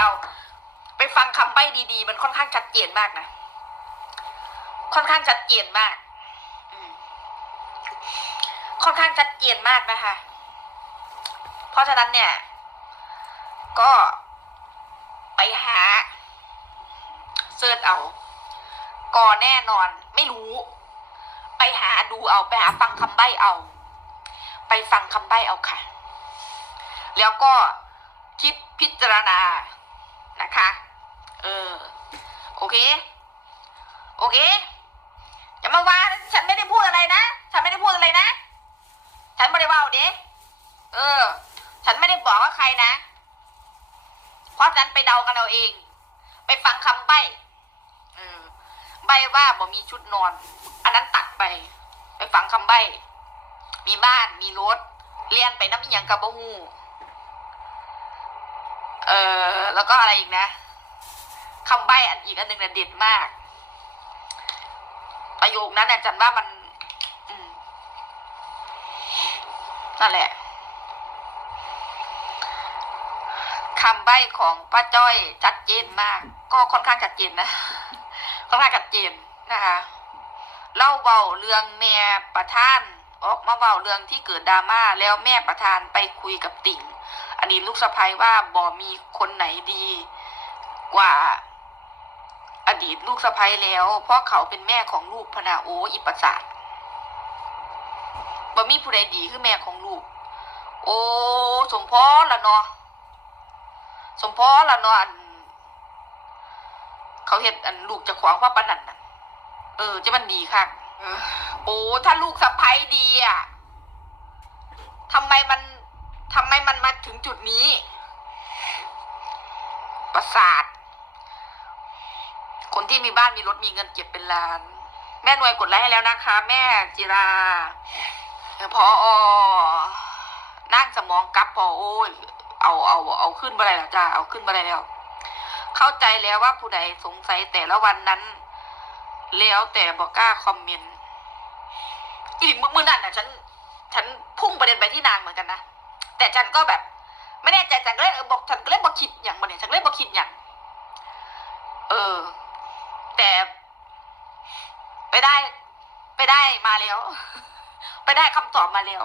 เดา ไปฟังคำใบ้ดีๆ มันค่อนข้างชัดเจนมากนะ ค่อนข้างชัดเจนมากค่อนข้างชัดเจนมากนะคะ เพราะฉะนั้นเนี่ย ก็ไปหาเสิร์ชเอาก่อแน่นอน ไม่รู้ ไปหาดูเอา ไปหาฟังคำใบ้เอา ไปฟังคำใบ้เอาค่ะ แล้วก็คิดพิจารณา นะคะ เออ โอเค โอเคอย่ามาว่าฉันไม่ได้พูดอะไรนะ ฉันไม่ได้พูดอะไรนะ ฉันไม่ได้ว่าเด็กเออ ฉันไม่ได้บอกว่าใครนะ เพราะฉันไปเดากันเอาเอง ไปฟังคำใบ้เออใบ้ว่าบ่มีชุดนอน อันนั้นตัดไป ไปฟังคำใบ้ มีบ้าน มีรถ เรียนไปน้ำยังกับบ่ฮู เออแล้วก็อะไรอีกนะคำใบ้อันอีกอันหนึ่งน่ะเด็ดมาก ประโยคนั้นเนี่ยจันว่ามันอืนั่นแหละคำใบ้ของป้าจ้อยชัดเจนมาก ก็ค่อนข้างชัดเจนนะค่อนข้างชัดเจนนะคะเล่าเบาเรื่องแม่ประธาน ออกมาเบาเรื่องที่เกิดดราม่าแล้วแม่ประธานไปคุยกับติ่ง อันนี้ลูกสะพ้ยว่าบอมีคนไหนดีกว่าอดีตลูกสะพ้ยแล้ว เพราะเขาเป็นแม่ของลูกพนาโออิปสาทบ่มีผู้ใดดีคือแม่ของลูก โอ้สมพรละเนาะสมพรละเนาะอัน เขาเห็นอันลูกจะขวางว่าปนนันน่ะ เออจะมันดีค่ะโอ้ถ้าลูกสะพ้ยดีอะทำไมมัน ทำไมมันมาถึงจุดนี้ ประสาท คนที่มีบ้านมีรถมีเงินเก็บเป็นล้าน แม่หน่วยกดไลค์ให้แล้วนะคะ แม่จิราพออนั่งสมองกับพอโอ้ยเอาเอาเอาขึ้นมาได้แล้วจ้าเอาขึ้นมาได้แล้ว เข้าใจแล้วว่าผู้ใดสงสัยแต่ละวันนั้น แล้วแต่บอกกล้าคอมเมนต์อีกมือมือนั่นน่ะฉัน ฉันพุ่งประเด็นไปที่นางเหมือนกันนะ แต่ฉันก็แบบ ไม่แน่ใจฉันก็เลยเออบอกฉันก็เลยบอกคิดอย่างบันเนี่ยฉันก็เลยบอกคิดอย่างเออ แต่ไปได้ ไปได้มาแล้ว ไปได้คำตอบมาแล้ว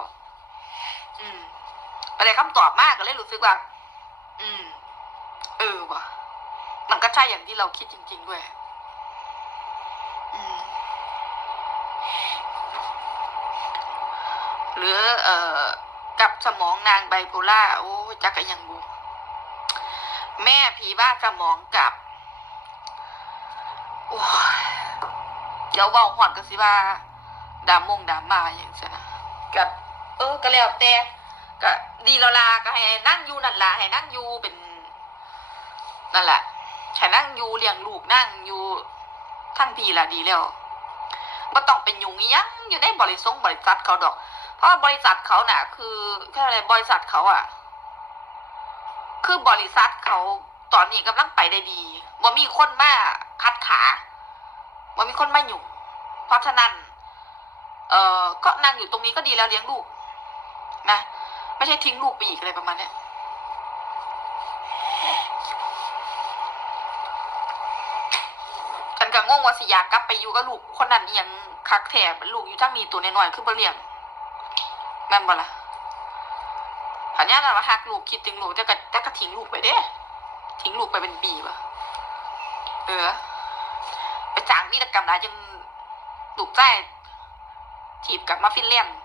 อืมไปได้คำตอบมากก็เลยรู้สึกว่า อืม เออว่ะมันก็ใช่อย่างที่เราคิดจริง ๆ ด้วยอืมหรือเอ่อ กับสมองนางไบโพล่าโอ้จักรยังบูแม่ผีบ้าสมองกับโอ้ยเดี๋ยวเว่าหอดกันสิว่าดามงดามาอย่างเงี้นะกับเออก็แล้วแต่ก็ดีล้วลาก็ให้นั่งอยู่นั่นละให้นั่งอยู่เป็นนั่นแหละให้นั่งอยู่เลี้ยงลูกนั่งอยู่ทั้งปีละดีแล้วก็ต้องเป็นยุงยังอยู่ในบริษัทบริษัทเขาดอก เพราะบริษัทเขาน่ะคือแค่อะไรบริษัทเขาอะ คือบริษัทเขาตอนนี้กำลังไปได้ดีว่ามีคนมาคัดขาว่ามีคนมาอยู่ เพราะฉะนั้น เอ่อก็นั่งอยู่ตรงนี้ก็ดีแล้วเลี้ยงลูกนะไม่ใช่ทิ้งลูกไปอีกอะไรประมาณเนี้ยฉันก็งงว่าสิยากลับไปอยู่กับลูกคนนั้นยังคักแถบลูกอยู่ทั้งนี้ตัวน้อยๆคือบ่เลี้ยง แม่นบ่ล่ะผันย่าน่ะว่าหักลูกคิดถึงลูกแต่ก็แต่ก็ทิ้งลูกไปเด้ทิ้งลูกไปเป็นปีวะเออ ไปจ้างวีรกรรมหลายจนลูกใจถีบกลับมาฟินแลนด์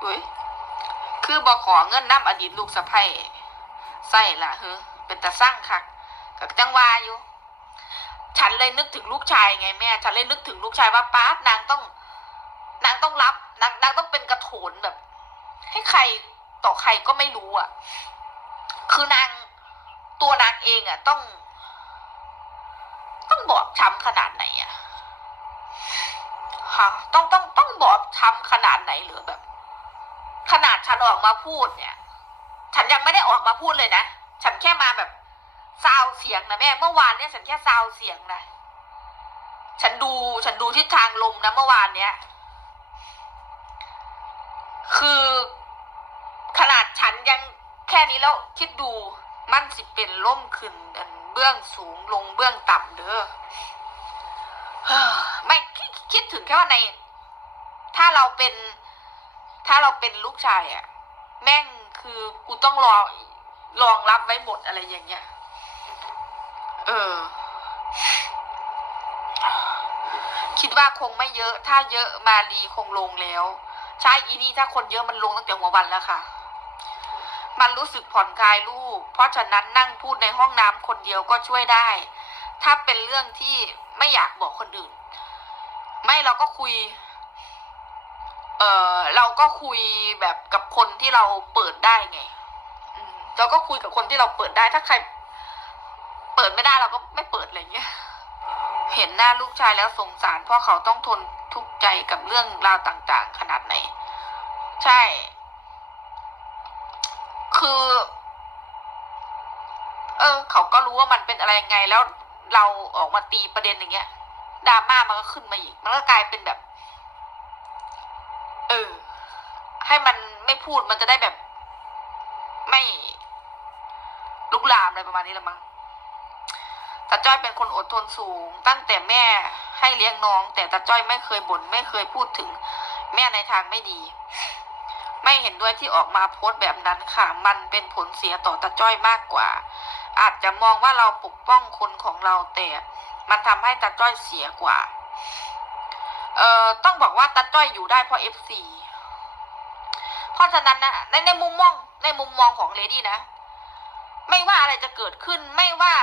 เฮ้ยคือบอกขอเงินน้ำอดีตลูกสะใภ้ใส่ละเฮ้อเป็นตาสร้างคักกับจังวาอยู่ ฉันเลยนึกถึงลูกชายไงแม่ ฉันเลยนึกถึงลูกชายว่าป้าดนางต้อง นางต้องรับ นางนางต้องเป็นกระโถนแบบ ให้ใครต่อใครก็ไม่รู้อะ คือนางตัวนางเองอะ ต้อง ต้องบอบช้ำขนาดไหนอะฮะต้องต้องต้องบอบช้ำขนาดไหนหรือแบบ ขนาดฉันออกมาพูดเนี่ย ฉันยังไม่ได้ออกมาพูดเลยนะ ฉันแค่มาแบบซาวเสียงนะแม่ เมื่อวานเนี่ยฉันแค่ซาวเสียงนะ ฉันดูฉันดูทิศทางลมนะเมื่อวานเนี้ย คือขนาดฉันยังแค่นี้แล้วคิดดูมันสิเป็นล่มขึ้นอันเบื้องสูงลงเบื้องต่ำเด้อไม่คิดถึงแค่ว่าใน ถ้าเราเป็น ถ้าเราเป็นลูกชายอะ่ะแม่งคือกูต้องรอรองรับไว้หมดอะไรอย่างเงี้ย เออ คิดว่าคงไม่เยอะ ถ้าเยอะมารีคงลงแล้ว ใช่อีนี่ถ้าคนเยอะมันลงตั้งแต่หัววันแล้วค่ะ มันรู้สึกผ่อนคลายลูก เพราะฉะนั้นนั่งพูดในห้องน้ำคนเดียวก็ช่วยได้ ถ้าเป็นเรื่องที่ไม่อยากบอกคนอื่น ไม่เราก็คุย เออเราก็คุยแบบกับคนที่เราเปิดได้ไงเราก็คุยกับคนที่เราเปิดได้ถ้าใคร เปิดไม่ได้เราก็ไม่เปิดอะไรเงี้ย เห็นหน้าลูกชายแล้วสงสารเพราะเขาต้องทน ใจกับเรื่องราวต่าง ๆ ขนาดไหน ใช่ คือ เออ เขาก็รู้ว่ามันเป็นอะไรยังไง แล้วเราออกมาตีประเด็นอย่างเงี้ยดราม่ามันก็ขึ้นมาอีก มันก็กลายเป็นแบบ เออ ให้มันไม่พูดมันจะได้แบบ ไม่ลุกลามอะไรประมาณนี้ละมั้งตาจ้อยเป็นคนอดทนสูง ตั้งแต่แม่ ให้เลี้ยงน้อง แต่ตาจ้อยไม่เคยบ่นไม่เคยพูดถึง แม่ในทางไม่ดี ไม่เห็นด้วยที่ออกมาโพสต์แบบนั้นค่ะ มันเป็นผลเสียต่อตาจ้อยมากกว่า อาจจะมองว่าเราปกป้องคนของเราแต่มันทำให้ตาจ้อยเสียกว่า เอ่อต้องบอกว่าตาจ้อยอยู่ได้เพราะเอฟซีเพราะฉะนั้นนะในในมุมมองในมุมมองของเลดี้นะ ไม่ว่าอะไรจะเกิดขึ้นไม่ว่า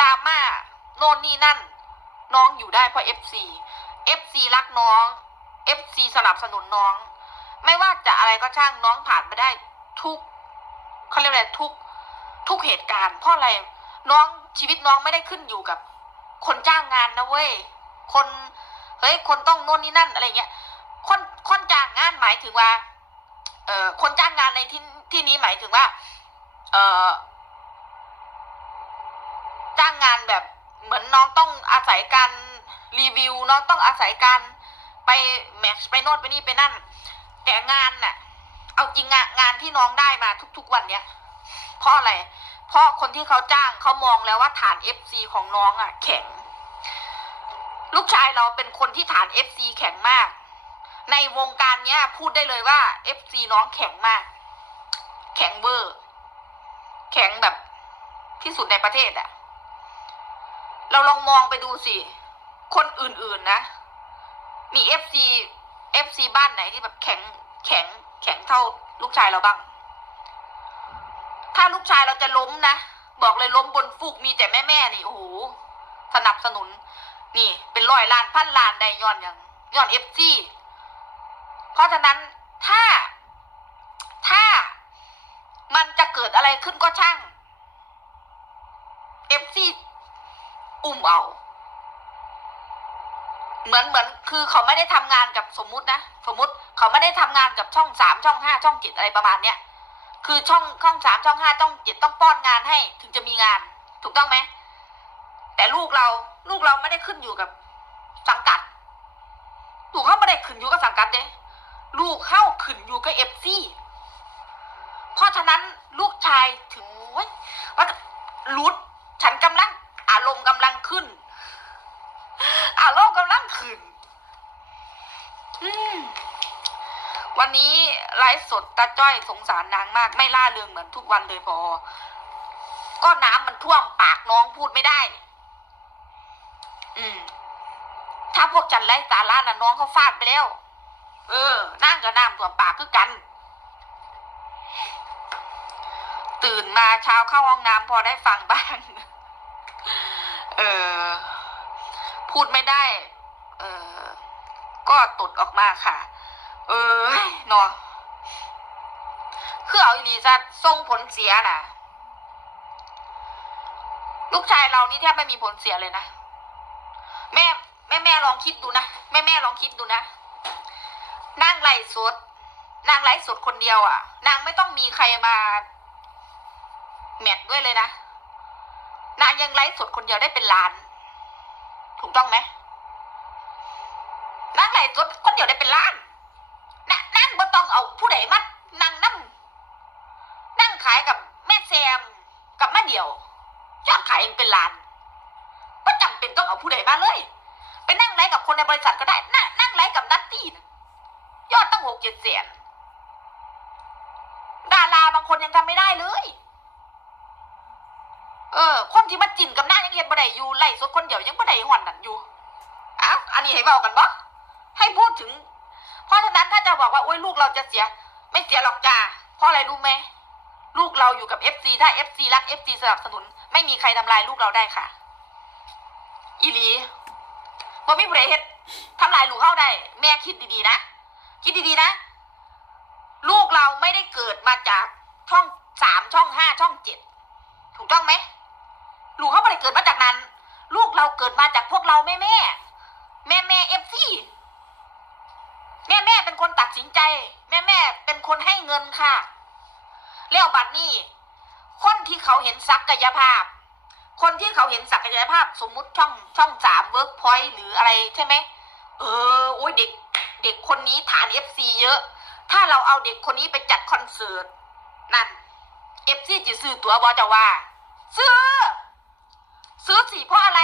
ดราม่าโน่นนี่นั่น น้องอยู่ได้เพราะเอฟซีเอฟซีรักน้องเอฟซีสนับสนุนน้อง ไม่ว่าจะอะไรก็ช่างน้องผ่านไปได้ทุกเขาเรียกอะไรทุกทุกเหตุการณ์ เพราะอะไรน้องชีวิตน้องไม่ได้ขึ้นอยู่กับ คนจ้างงานนะเว้ยคนเฮ้ยคนต้องโน่นนี่นั่นอะไรเงี้ยคนคนจ้างงานหมายถึงว่า เอ่อคนจ้างงานในที่ที่นี้หมายถึงว่า เอ่อจ้างงานแบบ เหมือนน้องต้องอาศัยการรีวิว น้องต้องอาศัยการไปแมทช์ไปโน่นไปนี่ไปนั่น แต่งานน่ะ เอาจริงงานงานที่น้องได้มาทุกๆวันเนี้ยเพราะอะไร เพราะคนที่เขาจ้างเขามองแล้วว่าฐาน FC ของน้องอะ แข็ง ลูกชายเราเป็นคนที่ฐาน FC แข็งมาก ในวงการเนี้ย พูดได้เลยว่า FC น้องแข็งมาก แข็งเบอร์ แข็งแบบที่สุดในประเทศอะ เราลองมองไปดูสิ คนอื่นๆนะ มี FC FC บ้านไหนที่แบบแข็งแข็งแข็งเท่าลูกชายเราบ้าง ถ้าลูกชายเราจะล้มนะ บอกเลยล้มบนฟูกมีแต่แม่แม่ๆนี่โอ้โหสนับสนุน นี่ เป็นร้อยล้านพันล้านได้ย้อนอย่างย้อนเอฟซีเพราะฉะนั้นถ้าถ้ามันจะเกิดอะไรขึ้นก็ช่างเอฟซี อุ้มเอา เหมือนเหมือนคือเขาไม่ได้ทำงานกับสมมุตินะสมมุติเขาไม่ได้ทำงานกับช่องสามช่องห้าช่องเจ็ดอะไรประมาณเนี้ยคือช่องช่องสามช่องห้าช่องเจ็ดต้องป้อนงานให้ถึงจะมีงาน ถูกต้องไหมแต่ลูกเราลูกเราไม่ได้ขึ้นอยู่กับสังกัดลูกเขาไม่ได้ขึ้นอยู่กับสังกัดเด้ลูกเข้าขึ้นอยู่กับเอฟซีเพราะฉะนั้นลูกชายถึงว่ารุดฉันกำลัง อารมณ์กำลังขึ้น อารมณ์กำลังขึ้นอืมวันนี้ไลฟ์สดตาจ้อยสงสารนางมาก ไม่ล่าเริงเหมือนทุกวันเลยพอ ก็น้ำมันท่วมปากน้องพูดไม่ได้ อืม ถ้าพวกจันไร้สาระน่ะน้องเขาฟาดไปแล้ว เออ นั่งกับน้ำท่วมปากคือกัน ตื่นมาเช้าเข้าห้องน้ำพอได้ฟังบ้าง ออพูดไม่ได้ เออก็ตดออกมาค่ะ เออเนาะคือเอาอีลีจะส่งผลเสียนะลูกชายเรานี่แทบไม่มีผลเสียเลยนะแม่แม่แม่ลองคิดดูนะแม่แม่ลองคิดดูนะนั่งไล่สดนางไลฟ์สดคนเดียวอะ นางไม่ต้องมีใครมา แมทด้วยเลยนะ นางยังไลฟ์สดคนเดียวได้เป็นล้าน ถูกต้องไหมนางไลฟ์สดคนเดียวได้เป็นล้านนะนั่งบ่ต้องเอาผู้ใดมานั่งนั่งนั่งขายกับแม่แซมกับแม่เดียวยอดขายเองเป็นล้านก็จำเป็นต้องเอาผู้ใดมาเลยไปนั่งไลฟ์กับคนในบริษัทก็ได้นั่งนั่งไลฟ์กับนัตตี้นะยอดตั้งหกเจ็ดแสนดาราบางคนยังทำไม่ได้เลย เออ คนที่มาจินกับหน้ายังเห็นบ่ได้อยู่ไล่สดคนเดียวยังบ่ได้หอนนั่นอยู่อ้าวอันนี้ให้เบากันบ่ให้พูดถึง เพราะฉะนั้นถ้าจะบอกว่าโอ้ยลูกเราจะเสีย ไม่เสียหรอกจ้าเพราะอะไรรู้ไหมลูกเราอยู่กับเอฟซีถ้าเอฟซีรักเอฟซีสนับสนุน ไม่มีใครทำลายลูกเราได้ค่ะ อีลีบ่มีผู้ใดเฮ็ดทำลายลูกเข้าได้ แม่คิดดีๆนะ คิดดีๆนะ ลูกเราไม่ได้เกิดมาจากช่องสามช่องห้าช่องเจ็ดถูกต้องไหม ลูกเขาไม่ได้เกิดมาจากนั้น ลูกเราเกิดมาจากพวกเราแม่แม่แม่แม่เอฟซีแม่แม่เป็นคนตัดสินใจ แม่แม่เป็นคนให้เงินค่ะแล้วบัดนี้คนที่เขาเห็นศักยภาพ คนที่เขาเห็นศักยภาพ สมมุติช่องช่องสามเวิร์กพอยต์หรืออะไรใช่ไหมเออโอ้ยเด็กเด็กคนนี้ฐานเอฟซีเยอะ ถ้าเราเอาเด็กคนนี้ไปจัดคอนเสิร์ตนั่นเอฟซีจะซื้อตัวบอจะว่าซื้อ ซื้อสิเพราะอะไร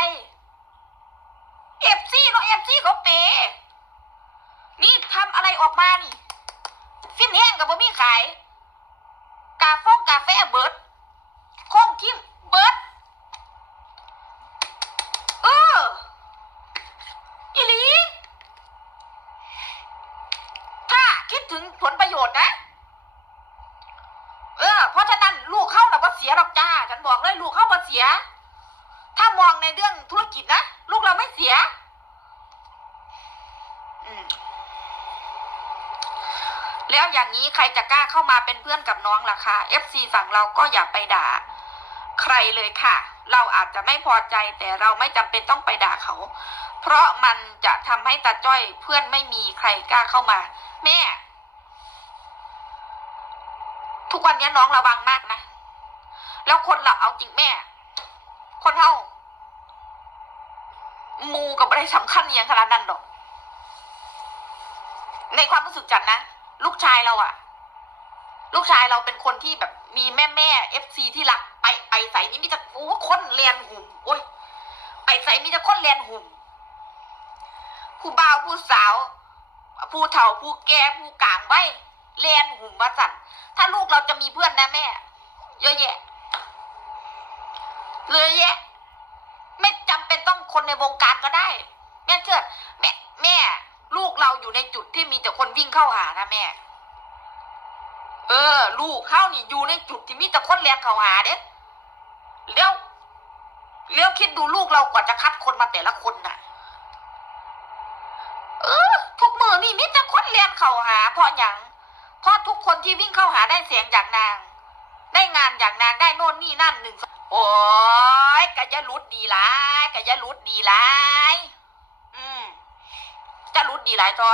เอฟซีเนาะเอฟซีเขาเปย์นี่ทำอะไรออกมานี่ฟินแห้งกับบ่มีขาย กาฟงกาแฟเบิร์ดคงคิมเบิร์ดเอออีหลีถ้าคิดถึงผลประโยชน์นะ เออ เพราะฉะนั้นลูกเข้าน่ะบ่เสียหรอกจ้า ฉันบอกเลยลูกเข้าบ่เสีย ในเรื่องธุรกิจนะ ลูกเราไม่เสียแล้วอย่างนี้ใครจะกล้าเข้ามาเป็นเพื่อนกับน้องล่ะคะ FC ฝั่งเราก็อย่าไปด่า ใครเลยค่ะ เราอาจจะไม่พอใจแต่เราไม่จำเป็นต้องไปด่าเขา เพราะมันจะทำให้ตาจ้อยเพื่อนไม่มีใครกล้าเข้ามา แม่ ทุกวันนี้น้องระวังมากนะ แล้วคนเราเอาจริงแม่ คนเท่า มูกับอะไรสำคัญอย่างขนาดนั้นดอก ในความรู้สึกจันนะ ลูกชายเราอะลูกชายเราเป็นคนที่แบบมีแม่แม่เอฟซีที่รัก ไปไปใส่นี่มีแต่โอ้คนเรียนหุ่มโอ้ยไปใส่มีแต่คนเรียนหุ่มผู้บ่าวผู้สาว ผู้เฒ่าผู้แก่ผู้กลางไว้เรียนหุ่มมาสั่นถ้าลูกเราจะมีเพื่อนนะแม่ เยอะแยะเยอะแยะ ไม่จำเป็นต้องคนในวงการก็ได้ แม่เชื่อแม่แม่ ลูกเราอยู่ในจุดที่มีแต่คนวิ่งเข้าหานะแม่ เออ ลูกเข้านี่อยู่ในจุดที่มีแต่คนเรียนเข้าหาเด้เลี้ยวเลี้ยวคิดดูลูกเรากว่าจะคัดคนมาแต่ละคนน่ะ เออทุกมือนี่มีแต่คนเรียนเข้าหา เพราะอย่างเพราะทุกคนที่วิ่งเข้าหาได้เสียงจากนาง ได้งานจากนางได้โน่นนี่นั่นหนึ่งสอง โอ้ยกะจะรุดดีหลายกะจะรุดดีหลายอืมจะรุดดีหลายทอ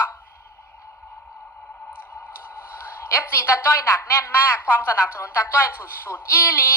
เอฟซีตาจ้อยหนักแน่นมาก ความสนับสนุนตาจ้อยสุดๆ อีหลี